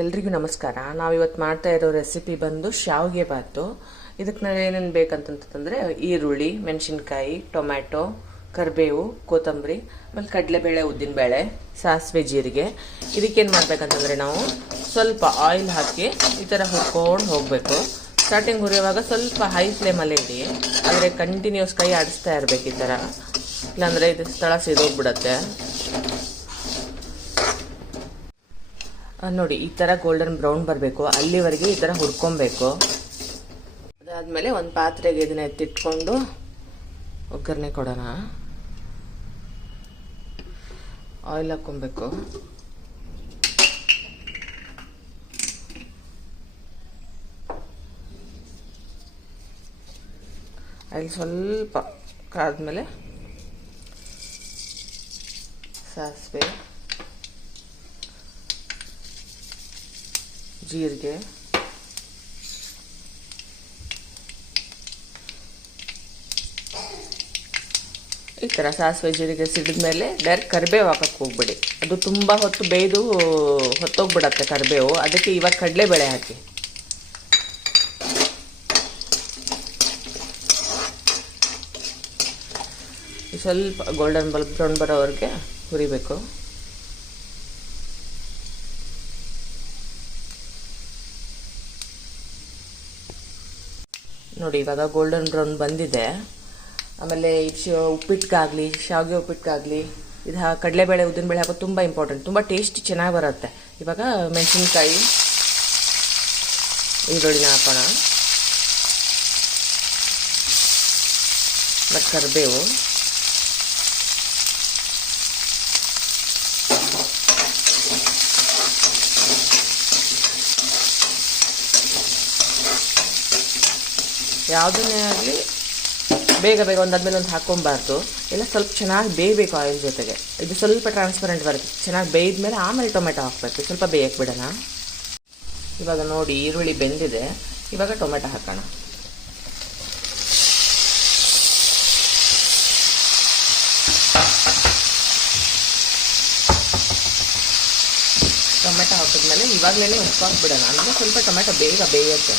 ಎಲ್ರಿಗೂ ನಮಸ್ಕಾರ. ನಾವಿವತ್ತು ಮಾಡ್ತಾ ಇರೋ ರೆಸಿಪಿ ಬಂದು ಶಾವಿಗೆ ಬಾತು. ಇದಕ್ಕೆ ನಾವು ಏನೇನು ಬೇಕಂತಂತಂದರೆ ಈರುಳ್ಳಿ, ಮೆಣಸಿನ್ಕಾಯಿ, ಟೊಮ್ಯಾಟೊ, ಕರಿಬೇವು, ಕೊತ್ತಂಬರಿ, ಆಮೇಲೆ ಕಡಲೆಬೇಳೆ, ಉದ್ದಿನಬೇಳೆ, ಸಾಸಿವೆ, ಜೀರಿಗೆ. ಇದಕ್ಕೇನು ಮಾಡ್ಬೇಕಂತಂದರೆ ನಾವು ಸ್ವಲ್ಪ ಆಯಿಲ್ ಹಾಕಿ ಈ ಥರ ಹುರ್ಕೊಂಡು ಹೋಗಬೇಕು. ಸ್ಟಾರ್ಟಿಂಗ್ ಹುರಿಯುವಾಗ ಸ್ವಲ್ಪ ಹೈ ಫ್ಲೇಮಲ್ಲಿ ಇಡಿ, ಆದರೆ ಕಂಟಿನ್ಯೂಸ್ ಕೈ ಆಡಿಸ್ತಾ ಇರಬೇಕು ಈ ಥರ, ಇಲ್ಲಾಂದರೆ ಇದು ಸ್ಥಳ ಸಿದೋಗ್ಬಿಡತ್ತೆ. ನೋಡಿ ಈ ಥರ ಗೋಲ್ಡನ್ ಬ್ರೌನ್ ಬರಬೇಕು, ಅಲ್ಲಿವರೆಗೆ ಈ ಥರ ಹುರ್ಕೊಬೇಕು. ಅದಾದಮೇಲೆ ಒಂದು ಪಾತ್ರೆಗೆ ಇದನ್ನ ಎತ್ತಿಟ್ಕೊಂಡು ಒಗ್ಗರಣೆ ಕೊಡೋಣ. ಆಯಿಲ್ ಹಾಕ್ಕೊಬೇಕು. ಆಯಿಲ್ ಸ್ವಲ್ಪ ಕಾದ್ಮೇಲೆ ಸಾಸಿವೆ, ಜೀರಿಗೆ, ಈ ಥರ ಸಾಸಿವೆ ಜೀರಿಗೆ ಸಿಡಿದ ಮೇಲೆ ಡೈರೆಕ್ಟ್ ಕರಿಬೇವು ಹಾಕಕ್ಕೆ ಹೋಗ್ಬಿಡಿ. ಅದು ತುಂಬ ಹೊತ್ತು ಬೇಯ್ದು ಹೊತ್ತೋಗ್ಬಿಡತ್ತೆ ಕರಿಬೇವು. ಅದಕ್ಕೆ ಇವಾಗ ಕಡಲೆಬೇಳೆ ಹಾಕಿ. ಸ್ವಲ್ಪ ಗೋಲ್ಡನ್ ಬ್ರೌನ್ ಬರೋವರೆಗೆ ಹುರಿಬೇಕು. ನೋಡಿ ಇವಾಗ ಗೋಲ್ಡನ್ ಬ್ರೌನ್ ಬಂದಿದೆ. ಆಮೇಲೆ ಉಪ್ಪಿಟ್ಟಿಗಾಗಲಿ, ಶಾವಿಗೆ ಉಪ್ಪಿಟ್ಟಿಗಾಗಲಿ ಇದು ಕಡಲೆಬೇಳೆ, ಉದ್ದಿನಬೇಳೆ ಹಾಕೋದು ತುಂಬ ಇಂಪಾರ್ಟೆಂಟ್, ತುಂಬ ಟೇಸ್ಟ್ ಚೆನ್ನಾಗಿ ಬರುತ್ತೆ. ಇವಾಗ ಮೆಣಸಿನ್ಕಾಯಿ, ಈರುಳ್ಳಿನ ಹಾಕೋಣ, ಮತ್ತು ಕರಿಬೇವು, ಯಾವುದನ್ನೇ ಆಗಲಿ ಬೇಗ ಒಂದಾದ್ಮೇಲೆ ಒಂದು ಹಾಕ್ಕೊಬಾರ್ದು. ಎಲ್ಲ ಸ್ವಲ್ಪ ಚೆನ್ನಾಗಿ ಬೇಯಬೇಕು ಆಯಿಲ್ ಜೊತೆಗೆ. ಇದು ಸ್ವಲ್ಪ ಟ್ರಾನ್ಸ್ಪರೆಂಟ್ ಬರುತ್ತೆ. ಚೆನ್ನಾಗಿ ಬೇಯ್ದ್ಮೇಲೆ ಆಮೇಲೆ ಟೊಮೆಟೊ ಹಾಕಬೇಕು. ಸ್ವಲ್ಪ ಬೇಯಕ್ಕೆ ಬಿಡೋಣ. ಇವಾಗ ನೋಡಿ ಈರುಳ್ಳಿ ಬೆಂದಿದೆ. ಇವಾಗ ಟೊಮೆಟೊ ಹಾಕೋಣ. ಟೊಮೆಟೊ ಹಾಕಿದ್ಮೇಲೆ ಇವಾಗಲೇ ಉಪ್ಪು ಹಾಕ್ಬಿಡೋಣ, ಅಂದರೆ ಸ್ವಲ್ಪ ಟೊಮೆಟೊ ಬೇಗ ಬೇಯುತ್ತೆ.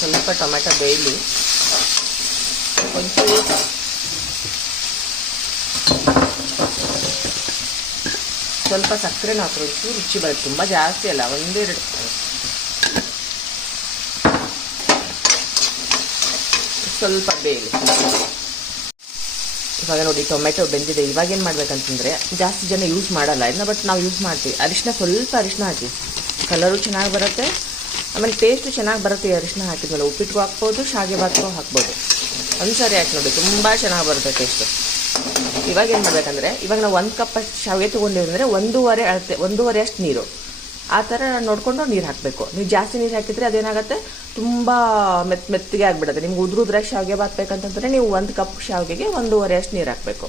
ಸ್ವಲ್ಪ ಟೊಮೆಟೊ ಬೇಯಲಿ. ಒಂಚೂರು ಸ್ವಲ್ಪ ಸಕ್ಕರೆನ ಹಾಕಿ ಒಂಚೂರು ರುಚಿ ಬರುತ್ತೆ. ತುಂಬ ಜಾಸ್ತಿ ಅಲ್ಲ, ಒಂದೆರಡು. ಸ್ವಲ್ಪ ಬೇಯಲಿ. ಇವಾಗ ನೋಡಿ ಟೊಮೆಟೊ ಬೆಂದಿದೆ. ಇವಾಗ ಏನು ಮಾಡ್ಬೇಕಂತಂದರೆ, ಜಾಸ್ತಿ ಜನ ಯೂಸ್ ಮಾಡಲ್ಲ ಇದನ್ನ, ಬಟ್ ನಾವು ಯೂಸ್ ಮಾಡ್ತೀವಿ. ಸ್ವಲ್ಪ ಅರಿಶಿನ ಹಾಕಿ, ಕಲರು ಚೆನ್ನಾಗಿ ಬರುತ್ತೆ, ಆಮೇಲೆ ಟೇಸ್ಟು ಚೆನ್ನಾಗಿ ಬರುತ್ತೆ. ಅರಿಶಿನ ಹಾಕಿದ್ಮೇಲೆ ಉಪ್ಪಿಟ್ಟಿಗೂ ಹಾಕ್ಬೋದು, ಶಾವಿಗೆ ಬಾತ್ಗೂ ಹಾಕ್ಬೋದು. ಒಂದ್ಸರಿ ಹಾಕಿ ನೋಡಿ, ತುಂಬ ಚೆನ್ನಾಗಿ ಬರುತ್ತೆ ಟೇಸ್ಟು. ಇವಾಗ ಏನು ಮಾಡಬೇಕಂದ್ರೆ, ಇವಾಗ ನಾವು 1 ಕಪ್ ಅಷ್ಟು ಶಾವಿಗೆ ತೊಗೊಂಡಿವಿ ಅಂದರೆ ಒಂದೂವರೆ ಅಷ್ಟು ನೀರು, ಆ ಥರ ನೋಡಿಕೊಂಡು ನೀರು ಹಾಕಬೇಕು. ನೀವು ಜಾಸ್ತಿ ನೀರು ಹಾಕಿದರೆ ಅದೇನಾಗುತ್ತೆ, ತುಂಬ ಮೆತ್ತಗೆ ಆಗಿಬಿಡುತ್ತೆ. ನಿಮ್ಗೆ ಉದ್ರುದ್ರಾಗಿ ಶಾವಿಗೆ ಬಾತ್ ಬೇಕಂತಂದರೆ ನೀವು 1 ಕಪ್ ಶಾವಿಗೆಗೆ 1.5 ಅಷ್ಟು ನೀರು ಹಾಕಬೇಕು.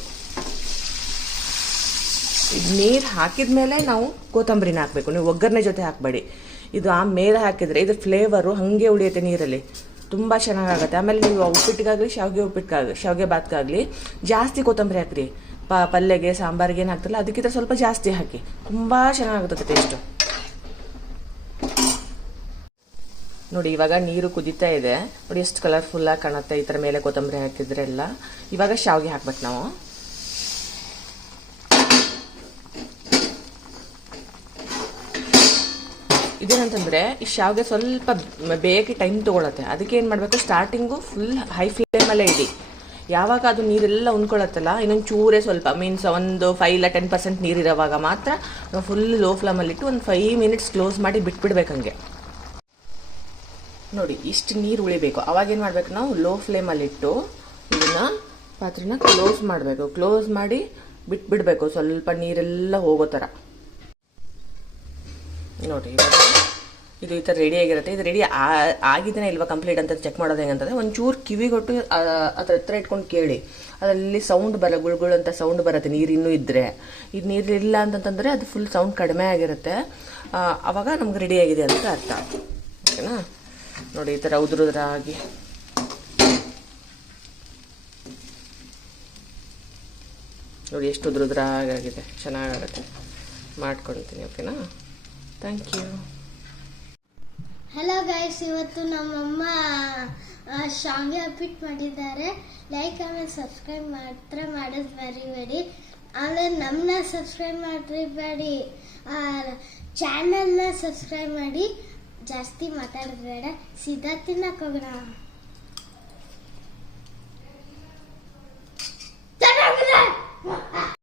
ಇದು ನೀರು ಹಾಕಿದ ಮೇಲೆ ನಾವು ಕೊತ್ತಂಬರಿನ ಹಾಕಬೇಕು. ನೀವು ಒಗ್ಗರಣೆ ಜೊತೆ ಹಾಕಬೇಡಿ. ಇದು ಆಮೇಲೆ ಹಾಕಿದರೆ ಇದ್ರ ಫ್ಲೇವರು ಹಾಗೆ ಉಳಿಯುತ್ತೆ ನೀರಲ್ಲಿ, ತುಂಬ ಚೆನ್ನಾಗಾಗುತ್ತೆ. ಆಮೇಲೆ ನೀವು ಉಪ್ಪಿಟ್ಟಿಗಾಗಲಿ, ಶಾವಿಗೆ ಬಾತ್ಗಾಗಲಿ ಜಾಸ್ತಿ ಕೊತ್ತಂಬರಿ ಹಾಕ್ರಿ. ಪಲ್ಯಗೆ, ಸಾಂಬಾರಿಗೆ ಏನು ಹಾಕ್ತಿಲ್ಲ ಅದಕ್ಕಿಂತ ಸ್ವಲ್ಪ ಜಾಸ್ತಿ ಹಾಕಿ, ತುಂಬ ಚೆನ್ನಾಗುತ್ತೆ ಟೇಸ್ಟು. ನೋಡಿ ಇವಾಗ ನೀರು ಕುದೀತಾ ಇದೆ. ನೋಡಿ ಎಷ್ಟು ಕಲರ್ಫುಲ್ಲಾಗಿ ಕಾಣುತ್ತೆ ಈ ಥರ ಮೇಲೆ ಕೊತ್ತಂಬರಿ ಹಾಕಿದ್ರೆ ಎಲ್ಲ. ಇವಾಗ ಶಾವಿಗೆ ಹಾಕ್ಬೇಕು ನಾವು. ಇದೇನಂತಂದರೆ ಈ ಶಾವಿಗೆ ಸ್ವಲ್ಪ ಬೇಯಕ್ಕೆ ಟೈಮ್ ತೊಗೊಳತ್ತೆ. ಅದಕ್ಕೆ ಏನು ಮಾಡಬೇಕು, ಸ್ಟಾರ್ಟಿಂಗು ಫುಲ್ ಹೈ ಫ್ಲೇಮಲ್ಲೇ ಇಡಿ. ಯಾವಾಗ ಅದು ನೀರೆಲ್ಲ ಉಣ್ಕೊಳತ್ತಲ್ಲ, ಇನ್ನೊಂದು ಚೂರೇ ಸ್ವಲ್ಪ ಮೀನ್ಸ್ ಒಂದು 5 ಇಲ್ಲ 10% ನೀರಿರೋವಾಗ ಮಾತ್ರ ನಾವು ಫುಲ್ ಲೋ ಫ್ಲೇಮಲ್ಲಿಟ್ಟು ಒಂದು 5 ಮಿನಿಟ್ಸ್ ಕ್ಲೋಸ್ ಮಾಡಿ ಬಿಟ್ಬಿಡ್ಬೇಕು. ಹಂಗೆ ನೋಡಿ ಇಷ್ಟು ನೀರು ಉಳಿಬೇಕು. ಅವಾಗೇನು ಮಾಡಬೇಕು, ನಾವು ಲೋ ಫ್ಲೇಮಲ್ಲಿಟ್ಟು ಇದನ್ನು ಪಾತ್ರೆನ ಕ್ಲೋಸ್ ಮಾಡಬೇಕು. ಕ್ಲೋಸ್ ಮಾಡಿ ಬಿಟ್ಬಿಡಬೇಕು, ಸ್ವಲ್ಪ ನೀರೆಲ್ಲ ಹೋಗೋ ಥರ. ನೋಡಿ ಇದು ಈ ಥರ ರೆಡಿ ಆಗಿರುತ್ತೆ. ಇದು ರೆಡಿ ಆಗಿದ್ದೇನೆ ಇಲ್ವಾ ಕಂಪ್ಲೀಟ್ ಅಂತ ಚೆಕ್ ಮಾಡೋದು ಹೆಂಗಂತಂದರೆ, ಒಂಚೂರು ಕಿವಿಗೊಟ್ಟು ಅದ್ರ ಹತ್ರ ಇಟ್ಕೊಂಡು ಕೇಳಿ. ಅದರಲ್ಲಿ ಸೌಂಡ್ ಗುಳ್ಗುಳು ಅಂತ ಸೌಂಡ್ ಬರುತ್ತೆ ನೀರು ಇನ್ನೂ ಇದ್ದರೆ. ಇದು ನೀರಿಲ್ಲ ಅಂತಂತಂದರೆ ಅದು ಫುಲ್ ಸೌಂಡ್ ಕಡಿಮೆ ಆಗಿರುತ್ತೆ. ಆವಾಗ ನಮ್ಗೆ ರೆಡಿ ಆಗಿದೆ ಅಂತ ಅರ್ಥ. ಓಕೆನಾ? ನೋಡಿ ಈ ಥರ ಉದುರುದ್ರಾಗಿ ನೋಡಿ ಎಷ್ಟು ಉದ್ರುದ್ರಾಗಿದೆ, ಚೆನ್ನಾಗಾಗುತ್ತೆ. ಮಾಡ್ಕೊಳ್ತೀನಿ, ಓಕೆನಾ? Thank you. ಹಲೋ ಗೈಸ್, ಇವತ್ತು ನಮ್ಮಮ್ಮ ಶಾವಿಗೆ ಉಪ್ಪಿಟ್ಟು ಮಾಡಿದ್ದಾರೆ. ಲೈಕ್ ಆಮೇಲೆ ಸಬ್ಸ್ಕ್ರೈಬ್ ಮಾತ್ರ ಮಾಡೋದು ಮರಿಬೇಡಿ. ಆಮೇಲೆ ನಮ್ಮನ್ನ ಸಬ್ಸ್ಕ್ರೈಬ್ ಮಾಡಿಬೇಡಿ, ಚಾನಲ್ನ ಸಬ್ಸ್ಕ್ರೈಬ್ ಮಾಡಿ. ಜಾಸ್ತಿ ಮಾತಾಡೋದು ಬೇಡ, ಸೀದಾ ತಿನ್ನಕ್ಕೆ ಹೋಗೋಣ.